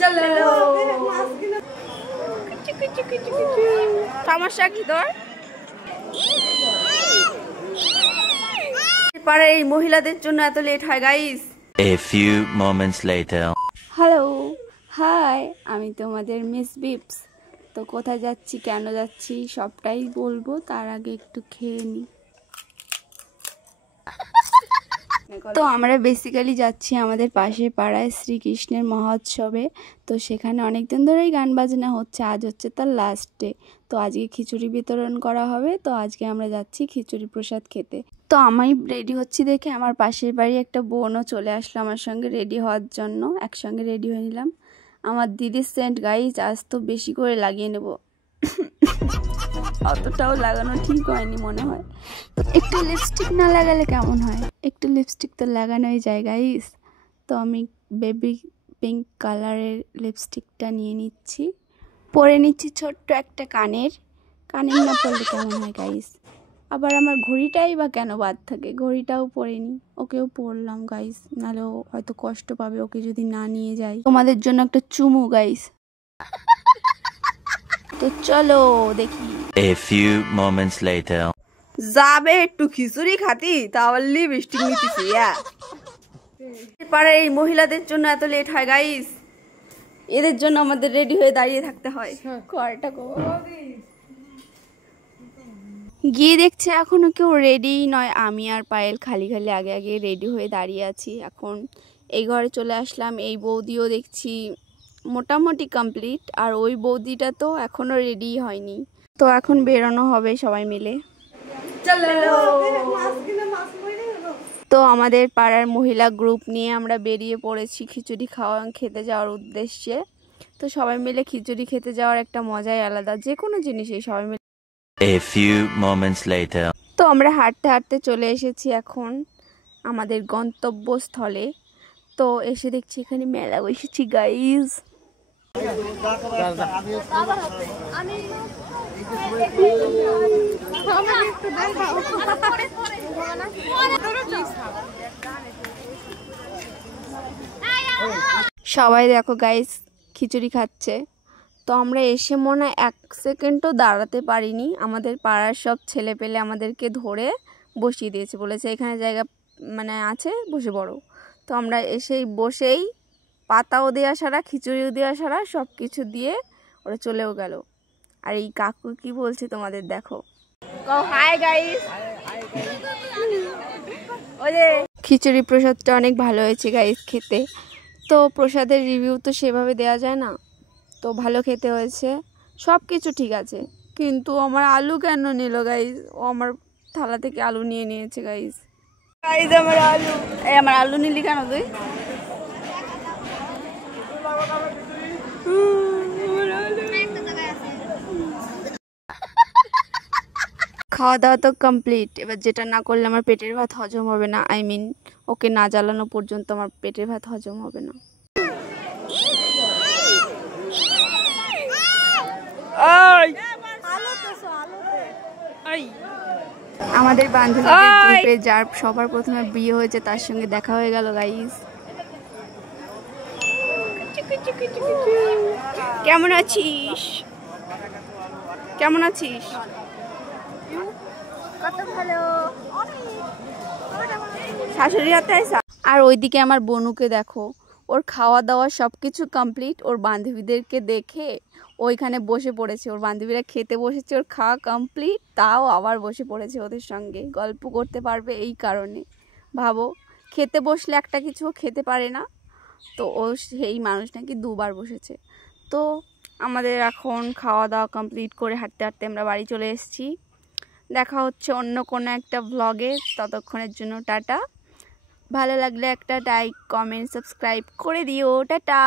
চলো সমস্যা কি তোর? পারে এই মহিলাদের জন্য এত লেট হয় guys. A few moments later. Hello, hi, আমি তোমাদের মিস বিপস। তো কোথায় যাচ্ছি, কেন যাচ্ছি সবটাই বলবো, তার আগে একটু খেয়ে নিই। তো আমরা বেসিক্যালি যাচ্ছি আমাদের পাশের পাড়ায় শ্রীকৃষ্ণের মহোৎসবে। তো সেখানে অনেক দিন ধরেই গান বাজনা হচ্ছে, আজ হচ্ছে তার লাস্ট ডে। তো আজকে খিচুড়ি বিতরণ করা হবে, তো আজকে আমরা যাচ্ছি খিচুড়ি প্রসাদ খেতে। তো আমি রেডি হচ্ছি দেখে আমার পাশের বাড়ি একটা বোনও চলে আসলো আমার সঙ্গে রেডি হওয়ার জন্য। একসঙ্গে রেডি হয়ে নিলাম। আমার দিদির সেন্ট গাইজ আজ তো বেশি করে লাগিয়ে নেব, অতটাও লাগানো ঠিক হয়নি মনে হয়। একটু লিপস্টিক না লাগালে কেমন হয়? একটু লিপস্টিক তো লাগানোই যায় গাইস। তো আমি বেবি পিঙ্ক কালারের লিপস্টিকটা নিয়ে নিচ্ছি, পরে নিচ্ছি ছোট্ট একটা কানের না পরলে কেমন হয় গাইস। আবার আমার ঘড়িটাই বা কেন বাদ থাকে, ঘড়িটাও পরিনি, ওকেও পরলাম গাইস, নাহলে ও হয়তো কষ্ট পাবে ওকে যদি না নিয়ে যাই। তোমাদের জন্য একটা চুমু গাইস। তো চলো দেখি। A few moments later. যাবে একটু খিচুড়ি খাতি, তাহলে লিপস্টিক নিতেছি। পারে এই মহিলাদের জন্য এত লেট হয় গাইস, এদের জন্য আমাদের রেডি হয়ে দাঁড়িয়ে থাকতে হয়। গিয়ে দেখছে এখনো কেউ রেডি নয়, আমি আর পায়েল খালি খালি আগে আগে রেডি হয়ে দাঁড়িয়ে আছি। এখন এই ঘরে চলে আসলাম, এই বৌদিও দেখছি মোটামুটি কমপ্লিট, আর ওই বৌদিটা তো এখনো রেডি হয়নি। তো এখন বেরোনো হবে সবাই মিলে। তো আমাদের পাড়ার মহিলা গ্রুপ নিয়ে আমরা বেরিয়ে পড়েছি খিচুড়ি খেতে যাওয়ার উদ্দেশ্যে। তো সবাই মিলে খিচুড়ি খেতে যাওয়ার একটা মজাই আলাদা, যে কোনো জিনিসই সবাই মিলে। A few moments later. তো আমরা হাঁটতে হাঁটতে চলে এসেছি এখন আমাদের গন্তব্যস্থলে। তো এসে দেখছি এখানে মেলা বসেছি গাইজ। সবাই দেখো গাইস খিচুড়ি খাচ্ছে। তো আমরা এসে মনে হয় 1 সেকেন্ডও দাঁড়াতে পারিনি, আমাদের পাড়ার সব ছেলে পেলে আমাদেরকে ধরে বসিয়ে দিয়েছে, বলেছে এখানে জায়গা মানে আছে, বসে পড়ো। তো আমরা এসেই বসেই পাতাও দেওয়া সারা, খিচুড়িও দেওয়া সারা, সব কিছু দিয়ে ওরা চলেও গেল। আর এই কাকু কি বলছে তোমাদের দেখো। Hi guys. খিচুড়ি প্রসাদটা অনেক ভালো হয়েছে গাইস খেতে। তো প্রসাদের রিভিউ তো সেভাবে দেওয়া যায় না, তো ভালো খেতে হয়েছে, সব কিছু ঠিক আছে। কিন্তু আমার আলু কেন নিল গাইস? ও আমার থালা থেকে আলু নিয়ে নিয়েছে গাইস। আমার আলু, আমার আলু নিলি কেন তুই? খাওয়া দাওয়া তো কমপ্লিট, এবার যেটা না করলে আমার পেটের ভাত হজম হবে না, আই মিন ওকে না জ্বালানো পর্যন্ত আমার পেটের ভাত হজম হবে না। আমাদের বান্ধবীদের গ্রুপে যার সবার প্রথমে বিয়ে হয়েছে তার সঙ্গে দেখা হয়ে গেল গাইস। কেমন আছিস? কেমন আছিস? কত ভালো। শাশুড়ি হাতে আইসা। আর ওইদিকে আমার বনুকে দেখো, ওর খাওয়া দাওয়া সব কিছু কমপ্লিট, ওর বান্ধবীদেরকে দেখে ওইখানে বসে পড়েছে, ওর বান্ধবীরা খেতে বসেছে, ওর খাওয়া কমপ্লিট, তাও আবার বসে পড়েছে ওদের সঙ্গে গল্প করতে পারবে এই কারণে। ভাবো, খেতে বসলে একটা কিছু খেতে পারে না, তো ও সেই মানুষ নাকি 2 বার বসেছে। তো আমাদের এখন খাওয়া দাওয়া কমপ্লিট করে হাঁটতে হাঁটতে আমরা বাড়ি চলে এসেছি। দেখা হচ্ছে অন্য কোনো একটা ব্লগে, ততক্ষণের জন্য টাটা। ভালো লাগলে একটা লাইক, কমেন্ট, সাবস্ক্রাইব করে দিও। টাটা।